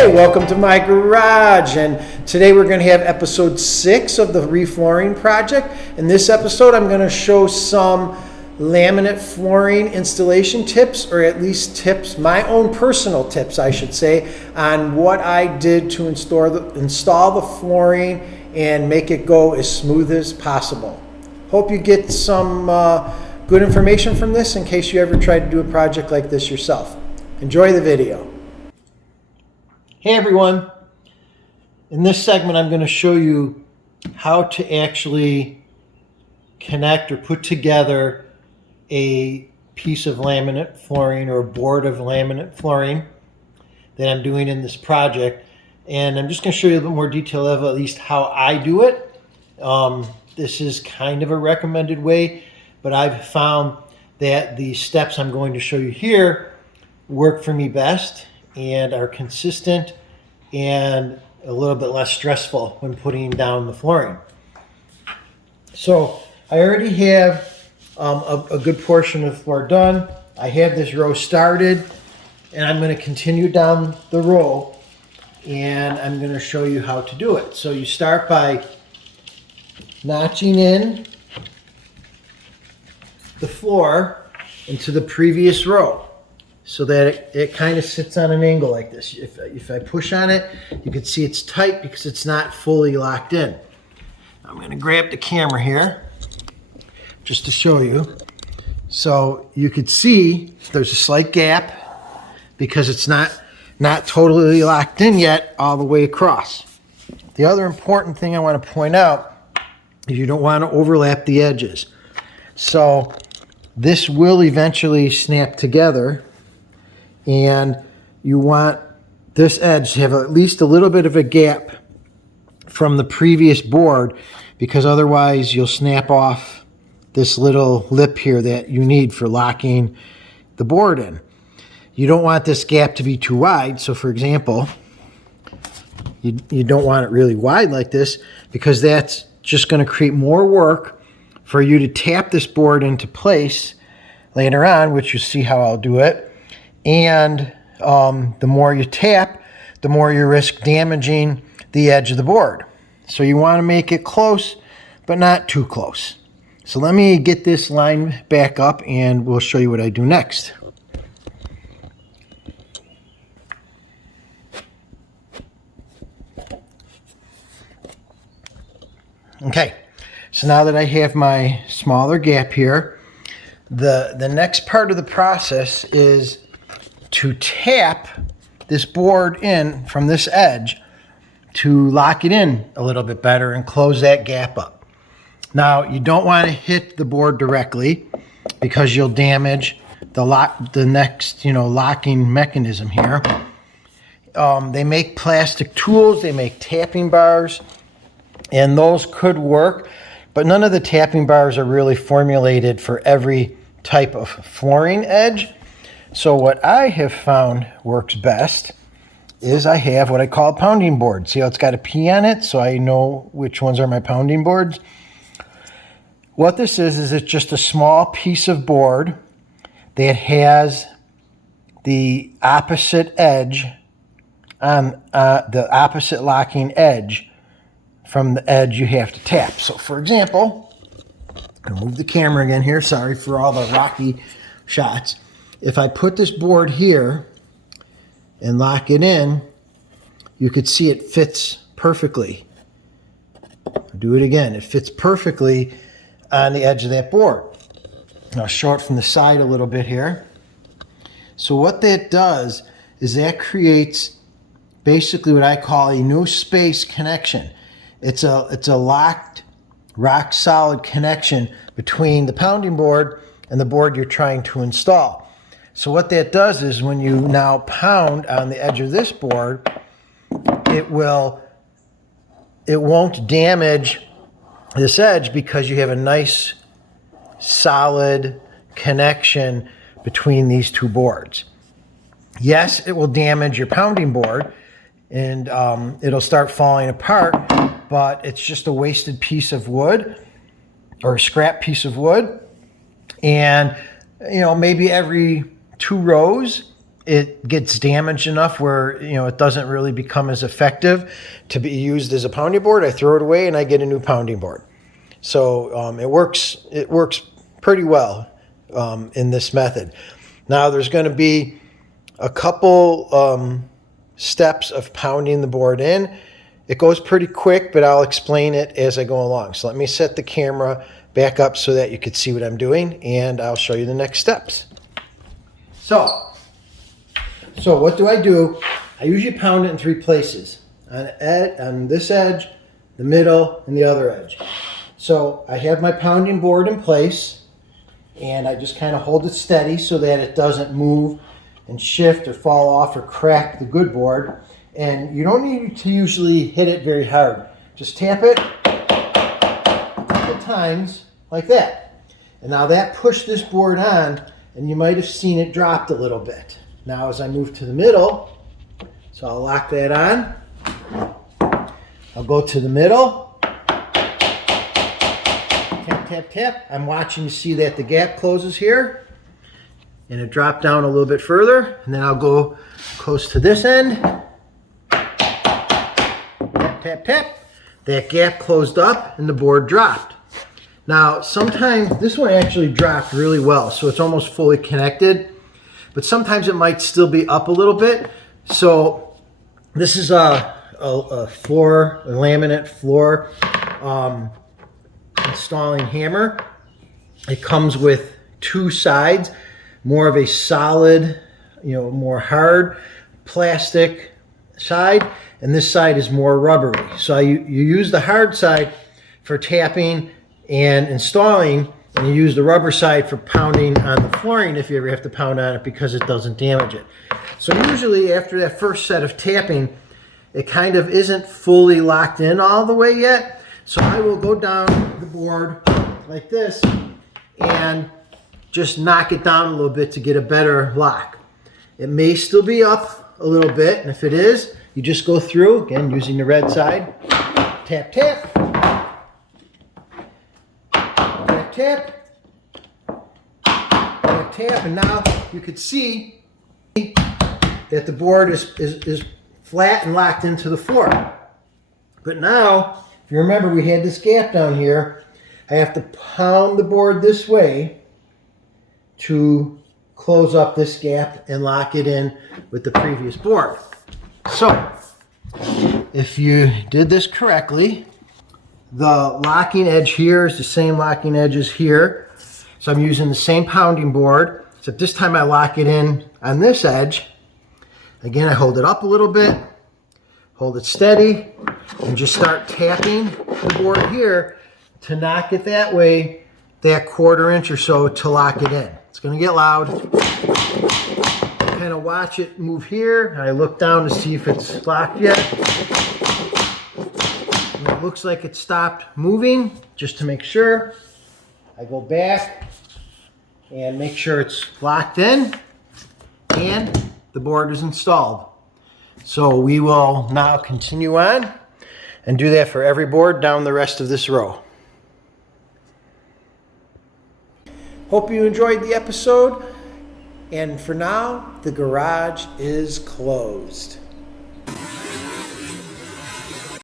Hey, welcome to my garage, and today we're going to have episode 6 of the reflooring project. In this episode I'm going to show some laminate flooring installation tips, or at least tips, my own personal tips I should say, on what I did to install the flooring and make it go as smooth as possible. Hope you get some good information from this in case you ever try to do a project like this yourself. Enjoy the video. Hey everyone, in this segment I'm going to show you how to actually connect or put together a piece of laminate flooring or a board of laminate flooring that I'm doing in this project. And I'm just going to show you a little bit more detail of at least how I do it. This is kind of a recommended way, but I've found that the steps I'm going to show you here work for me best and are consistent and a little bit less stressful when putting down the flooring. So I already have a good portion of the floor done. I have this row started, and I'm going to continue down the row, and I'm going to show you how to do it. So you start by notching in the floor into the previous row, so that it kind of sits on an angle like this. If I push on it, you can see it's tight because it's not fully locked in. I'm going to grab the camera here just to show you. So you could see there's a slight gap because it's not totally locked in yet all the way across. The other important thing I want to point out is you don't want to overlap the edges. So this will eventually snap together, and you want this edge to have at least a little bit of a gap from the previous board, because otherwise you'll snap off this little lip here that you need for locking the board in. You don't want this gap to be too wide. So for example, you don't want it really wide like this, because that's just going to create more work for you to tap this board into place later on, which you'll see how I'll do it. And the more you tap, the more you risk damaging the edge of the board. So you want to make it close, but not too close. So let me get this line back up and we'll show you what I do next. Okay, so now that I have my smaller gap here, the next part of the process is to tap this board in from this edge to lock it in a little bit better and close that gap up. Now, you don't want to hit the board directly because you'll damage the next locking mechanism here. They make plastic tools, they make tapping bars, and those could work, but none of the tapping bars are really formulated for every type of flooring edge. So what I have found works best is I have what I call a pounding board. See how it's got a P on it, so I know which ones are my pounding boards. What this is it's just a small piece of board that has the opposite edge on the opposite locking edge from the edge you have to tap. So for example, I'll move the camera again here. Sorry for all the rocky shots. If I put this board here and lock it in, you could see it fits perfectly. I'll do it again. It fits perfectly on the edge of that board. I'll show it from the side a little bit here. So what that does is that creates basically what I call a no space connection. It's a locked, rock solid connection between the pounding board and the board you're trying to install. So what that does is when you now pound on the edge of this board, it won't damage this edge because you have a nice solid connection between these two boards. Yes, it will damage your pounding board and it'll start falling apart, but it's just a wasted piece of wood or a scrap piece of wood. And maybe every 2 rows it gets damaged enough where it doesn't really become as effective to be used as a pounding board, I throw it away and I get a new pounding board. So it works pretty well in this method. Now there's going to be a couple steps of pounding the board in. It goes pretty quick, but I'll explain it as I go along. So let me set the camera back up so that you can see what I'm doing, and I'll show you the next steps. So what do? I usually pound it in 3 places. On this edge, the middle, and the other edge. So I have my pounding board in place, and I just kind of hold it steady so that it doesn't move and shift or fall off or crack the good board. And you don't need to usually hit it very hard. Just tap it a couple times like that. And now that pushed this board on, and you might have seen it dropped a little bit. Now as I move to the middle, so I'll lock that on. I'll go to the middle. Tap, tap, tap. I'm watching to see that the gap closes here. And it dropped down a little bit further. And then I'll go close to this end. Tap, tap, tap. That gap closed up and the board dropped. Now, sometimes this one actually dropped really well, so it's almost fully connected. But sometimes it might still be up a little bit. So this is a laminate floor installing hammer. It comes with 2 sides, more of a solid, more hard plastic side, and this side is more rubbery. So you use the hard side for tapping and installing, and you use the rubber side for pounding on the flooring if you ever have to pound on it, because it doesn't damage it. So usually after that first set of tapping, it kind of isn't fully locked in all the way yet. So I will go down the board like this and just knock it down a little bit to get a better lock. It may still be up a little bit, and if it is, you just go through, again, using the red side, tap, tap, tap, tap, tap, tap, and now you can see that the board is flat and locked into the floor. But now, if you remember, we had this gap down here. I have to pound the board this way to close up this gap and lock it in with the previous board. So, if you did this correctly, the locking edge here is the same locking edge as here. So I'm using the same pounding board, except this time I lock it in on this edge. Again, I hold it up a little bit, hold it steady, and just start tapping the board here to knock it that way, that 1/4 inch or so to lock it in. It's going to get loud. Kind of watch it move here, and I look down to see if it's locked yet. And it looks like it stopped moving. Just to make sure, I go back and make sure it's locked in, and the board is installed. So we will now continue on and do that for every board down the rest of this row. Hope you enjoyed the episode. And for now, the garage is closed.